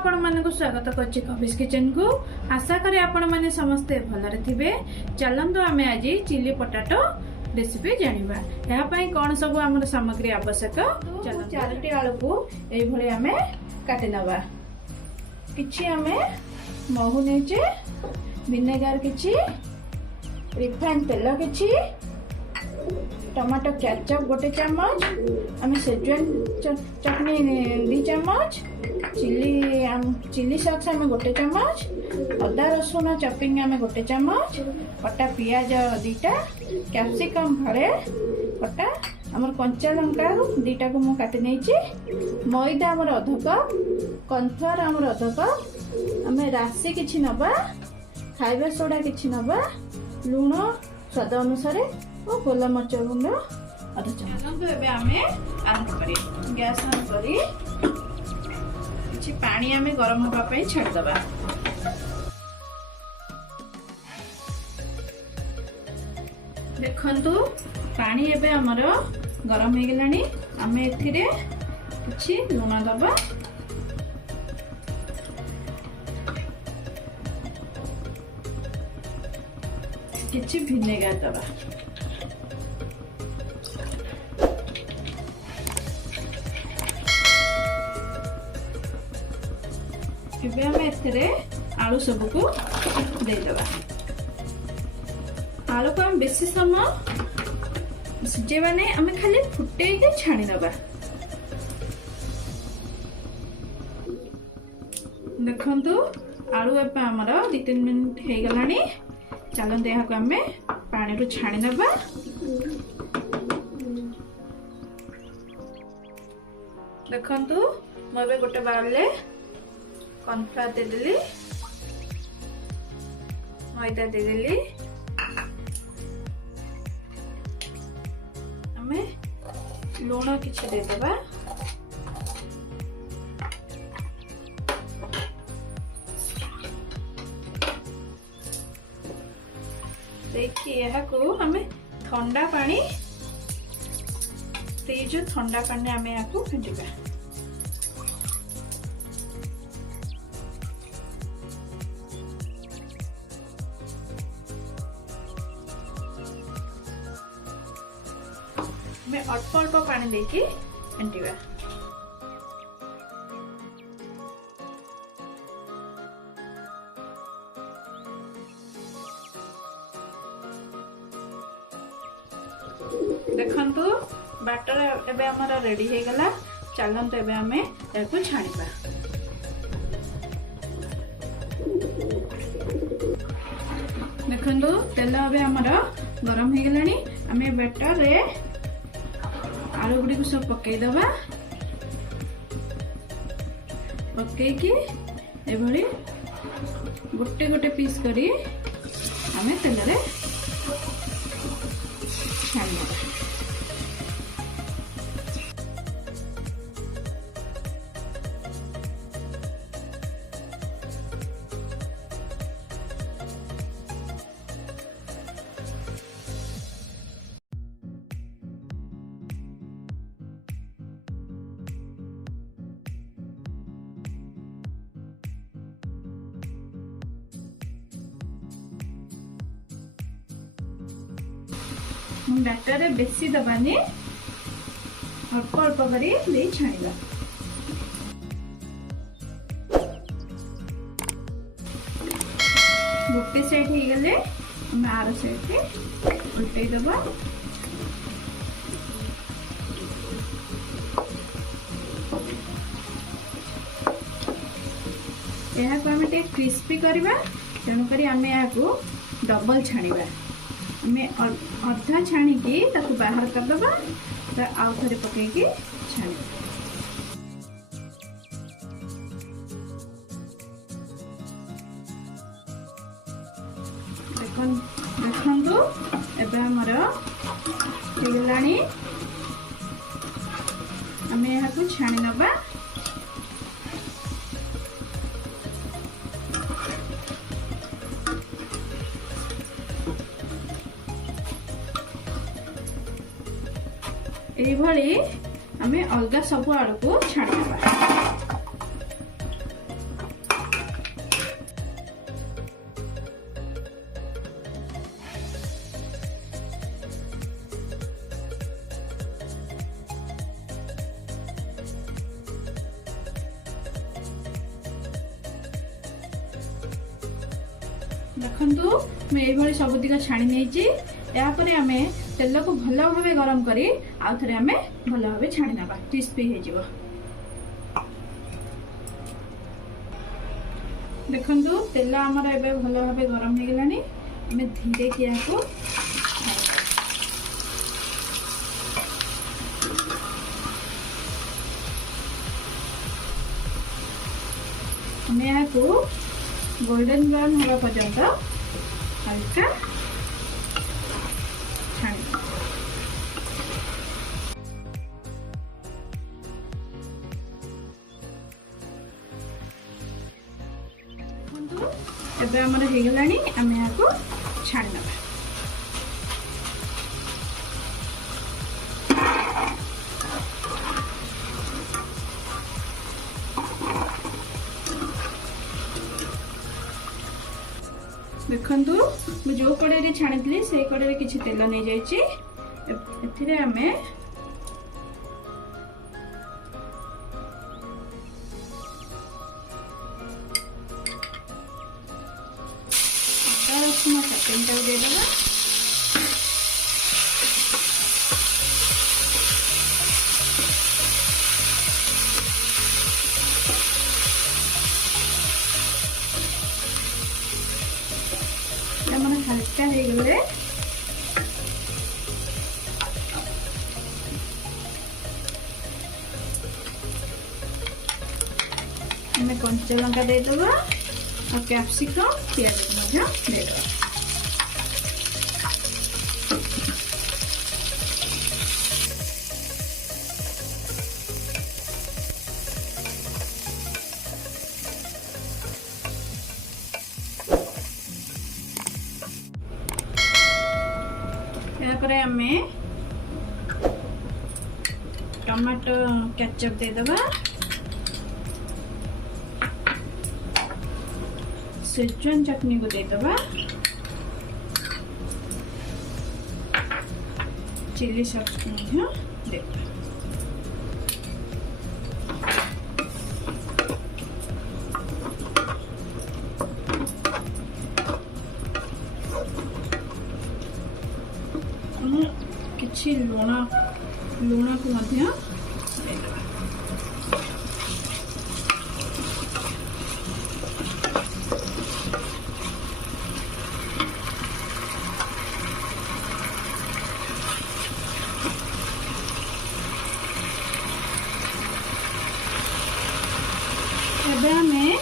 आपण मानकु स्वागत करछि कविस किचन को। आशा करे आपण माने समस्ते भलरे थिबे। चलंतु आमे आज चिली पोटैटो रेसिपी जानिबा। या पई कोन सब हमर सामग्री आवश्यक। चलो चारटी आलू को एई भले आमे काटि नबा। किछि आमे महु नेचे, विनेगर किछि, रिफाइन तेल किछि, टमाटो केचप गोटे चम्मच, आम सेजवान चटनी 2 चम्मच, चिली सॉस आम गोटे चम्मच, अदा रसुण चॉपिंग आम गोटे चम्मच, कटा पियाज 2टा, कैप्सिकम फड़े कटा, आमर कंचा लंका 2टा को मु काटि नेछि, मैदा आमर अध कप, कॉर्नफ्लोर आमर अध कप, आम राशि किछि नबा, खाइबा सोडा किछि नबा, लूण स्वाद अनुसार और गोलमरिच गुंड अधा चम्मच। एबे आमे आरंभ करी गैस ऑन करी किछि पानी आमे गरम होबा पई छाड़ दबा। देखंतु पानी एबे हमर गरम हो गेलानी। आमे एथिरे किछि लूण दबा, किछि विनेगर दबा, एबे हम एथिरे आलू सब को दे दबा। आलू को हम बेसी समय सिजेबा नै, हम खाली फुटे के छाणी दबा। देखंतु आलू एबे हमर 2-3 मिनिट हे गलानी। चलन देहा को हमें पानी रो छाणी नबा। देखंतु मबे गोटे बाले कॉर्नफ्लोर दे देली, मैदा दे देली, हमें लूण किछि दे देबा, देखिए यह को हमें ठंडा पानी जो ठंडा पानी हमें यहाँ को फेंटिबा। मैं अल्प अल्प पानी देके फेंटिबा। देखंतु बैटर एबे हमारा रेडी हे गला। चलंतु एबे हमें याको छाणीबा। देखंतु तेल एबे हमारा गरम हे गलानी। हमें बैटर रे आलू गुडी को सब पकई दबा। पकई की एभली गोटे गोटे पीस करी हमें तेल रे छाणीबा। बैटर बेसी दबानी, अल्प अल्प करी दे छाणीबा। गोटे साइड हो गले हम आर साइड के उल्टे दबा। यह को हम टे क्रिस्पी करबा, तेणु करी हमें यहाँ को डबल छाणीबा। हमें अर्धा छाणी की ताकू बाहर कर दबा, तो आउ थरे पके की छाणी। देखंतु एबे हमर हेगलानी। हमें यहाँ को छाणी नबा। एई भली हमें अलगा सब आलू को छाणी नबा। देखंतु मैं एभली सबुतिक छाणी नेछि। या परे आमे तेल को भल भाबे गरम करी आ थरे आमे भल भाबे छाणी नबा क्रिस्पी हे जिवो। देखंतु तेल हमर एबे भल भाबे गरम हे गेलानी। आमे धीरे किया को हमें यहाँ को गोल्डन ब्राउन होगा पर्यंत हल्का छाणी। एबे हमर हे गेलानी हम यहाँ को छाणी नबा। देखंतु मु जो कड़े छाणी से कड़े किसी तेल नहीं जाइए। एथिरे आमे अदा रसुण चटनी टाइम देदेगा। हल्का हो गले हमें कंचा लंका देदेबा और कैप्सिकम प्याज देदेबा। हमें टमाटो केचप देदेबा। सेजवान चटनी को देदेबा। चिली सॉस को देदेबा। किछि लुण को मध्य एबे हमें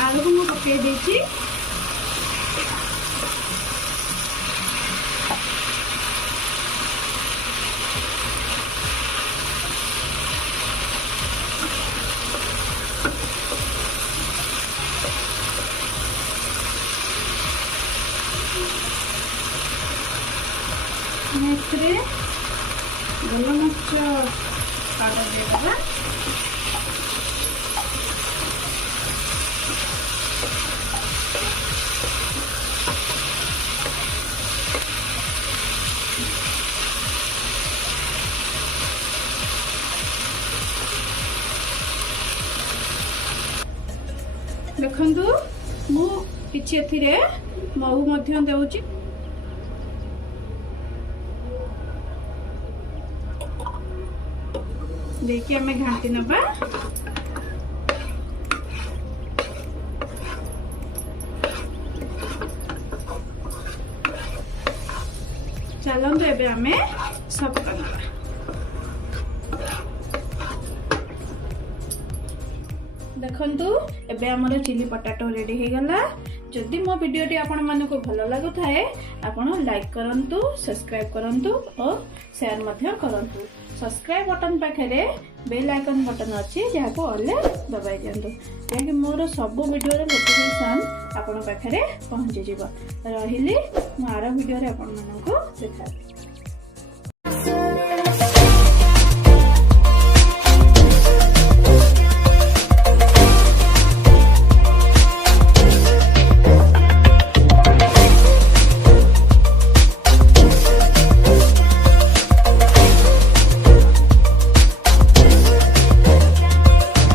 आलू को पकई देछि। गरम मर्च पाउडर देदेबा। देखंतु मु किछि एथिरे महू मध्य देउची। देखिए हमें घाटी नबा। चलते एबे हमें सब करना। देखंतु एबे हमर चिली पोटैटो रेडी हो गला। जदि मो वीडियोटी आपण मानको भलो लागु थाए आपण लाइक करंतु, सब्सक्राइब करंतु और शेयर मध्य करंतु। सब्सक्राइब बटन पाखरे बेल आइकन बटन अच्छी जहाँ को ऑल दबाई दिंतु जहाँकि मोर सब वीडियो नोटिफिकेशन आपण पाखरे पहुँची जीव। रहिली आर वीडियो आपण मानक देखा।